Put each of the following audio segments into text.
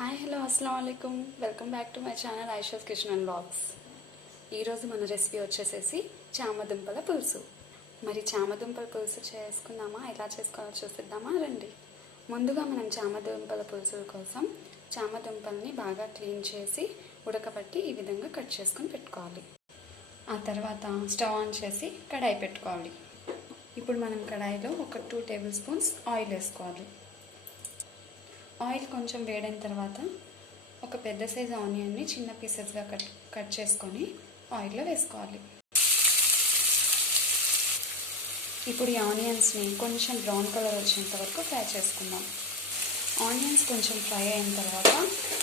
Hi hello అస్సలం అయికం welcome back to my channel Aisha's kitchen and blogs. ఈరోజు మన రెసిపీ వచ్చేసేసి చామదుంపల పులుసు. మరి చామదుంపల పులుసు చేసుకుందామా? ఎలా చేసుకోవాలో చూసిద్దామా? రండి. ముందుగా మనం చామదుంపల పులుసు కోసం చామదుంపల్ని బాగా క్లీన్ చేసి ఉడకబట్టి ఈ విధంగా కట్ చేసుకొని పెట్టుకోవాలి. ఆ తర్వాత స్టవ్ ఆన్ చేసి కడాయి పెట్టుకోవాలి. ఇప్పుడు మనం కడాయిలో ఒక టూ టేబుల్ స్పూన్స్ ఆయిల్ వేసుకోవాలి. ఆయిల్ కొంచెం వేడైన తర్వాత ఒక పెద్ద సైజు ఆనియన్ని చిన్న పీసెస్గా కట్ కట్ చేసుకొని ఆయిల్లో వేసుకోవాలి. ఇప్పుడు ఈ ఆనియన్స్ని కొంచెం బ్రౌన్ కలర్ వచ్చేంత వరకు ఫ్రై చేసుకుందాం. ఆనియన్స్ కొంచెం ఫ్రై అయిన తర్వాత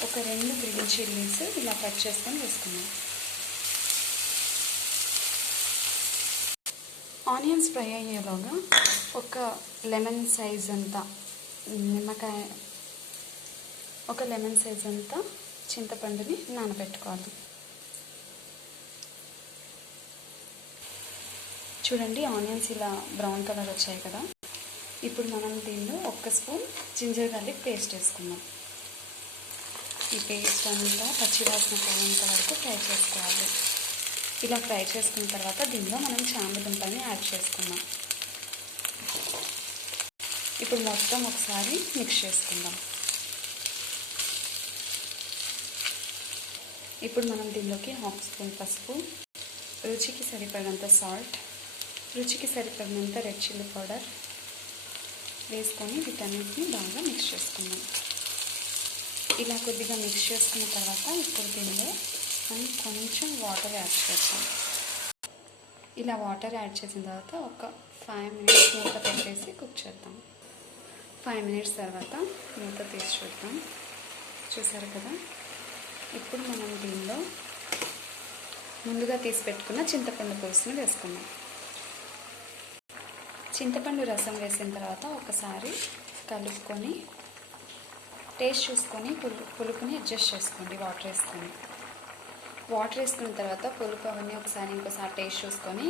ఒక రెండు గ్రీన్ చిల్లీస్ ఇలా కట్ చేసుకొని వేసుకుందాం. ఆనియన్స్ ఫ్రై అయ్యేలోగా ఒక లెమన్ సైజ్ అంతా నిమ్మకాయ ఒక లెమన్ సైజ్ అంతా చింతపండుని నానబెట్టుకోవాలి. చూడండి ఆనియన్స్ ఇలా బ్రౌన్ కలర్ వచ్చాయి కదా. ఇప్పుడు మనం దీనిలో ఒక్క స్పూన్ జింజర్ గార్లిక్ పేస్ట్ వేసుకుందాం. ఈ పేస్ట్ అంతా పచ్చివాసన పోయేంత వరకు ఫ్రై చేసుకోవాలి. ఇలా ఫ్రై చేసుకున్న తర్వాత దీనిలో మనం చామదుంపని యాడ్ చేసుకుందాం. ఇప్పుడు మొత్తం ఒకసారి మిక్స్ చేసుకుందాం. ఇప్పుడు మనం దీనిలోకి హాఫ్ స్పూన్ పసుపు రుచికి సరిపడినంత సాల్ట్ రుచికి సరిపడినంత రెడ్ చిల్లీ పౌడర్ వేసుకొని వీటన్నిటిని బాగా మిక్స్ చేసుకుందాం. ఇలా కొద్దిగా మిక్స్ చేసుకున్న తర్వాత ఇప్పుడు దీనిలో మనం కొంచెం వాటర్ యాడ్ చేస్తాం ఇలా వాటర్ యాడ్ చేసిన తర్వాత ఒక ఫైవ్ మినిట్స్ మూత పెట్టేసి కుక్ చేద్దాం. ఫైవ్ మినిట్స్ తర్వాత మూత తీసి చూద్దాం. చూసారు కదా? ఇప్పుడు మనం దీనిలో ముందుగా తీసి పెట్టుకున్న చింతపండు పులుసుని వేసుకున్నాం చింతపండు రసం వేసిన తర్వాత ఒకసారి కలుపుకొని టేస్ట్ చూసుకొని పులు పులుపుని అడ్జస్ట్ చేసుకోండి వాటర్ వేసుకొని. వాటర్ వేసుకున్న తర్వాత పులుపు అవన్నీ ఒకసారి ఇంకోసారి టేస్ట్ చూసుకొని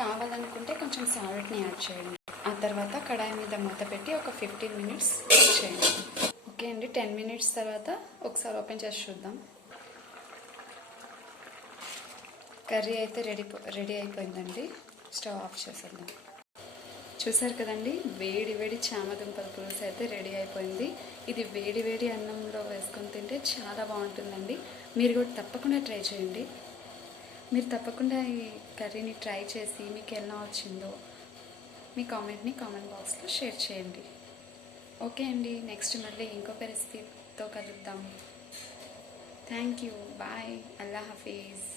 కావాలనుకుంటే కొంచెం సాల్ట్ని యాడ్ చేయండి. ఆ తర్వాత కడాయి మీద మూత పెట్టి ఒక ఫిఫ్టీన్ మినిట్స్ చేయండి. ఓకే అండి టెన్ మినిట్స్ తర్వాత ఒకసారి ఓపెన్ చేసి చూద్దాం. కర్రీ అయితే రెడీ రెడీ అయిపోయిందండి. స్టవ్ ఆఫ్ చేసేద్దాం. చూసారు కదండి వేడి వేడి చామదుంపల పులుసు అయితే రెడీ అయిపోయింది. ఇది వేడి వేడి అన్నంలో వేసుకొని తింటే చాలా బాగుంటుందండి. మీరు కూడా తప్పకుండా ట్రై చేయండి. మీరు తప్పకుండా ఈ కర్రీని ట్రై చేసి మీకు ఎలా వచ్చిందో మీ కామెంట్ని కామెంట్ బాక్స్లో షేర్ చేయండి. ఓకే అండి నెక్స్ట్ మళ్ళీ ఇంకొక రెసిపీతో కలుద్దాం. థ్యాంక్ యూ బాయ్ అల్లా హఫీజ్.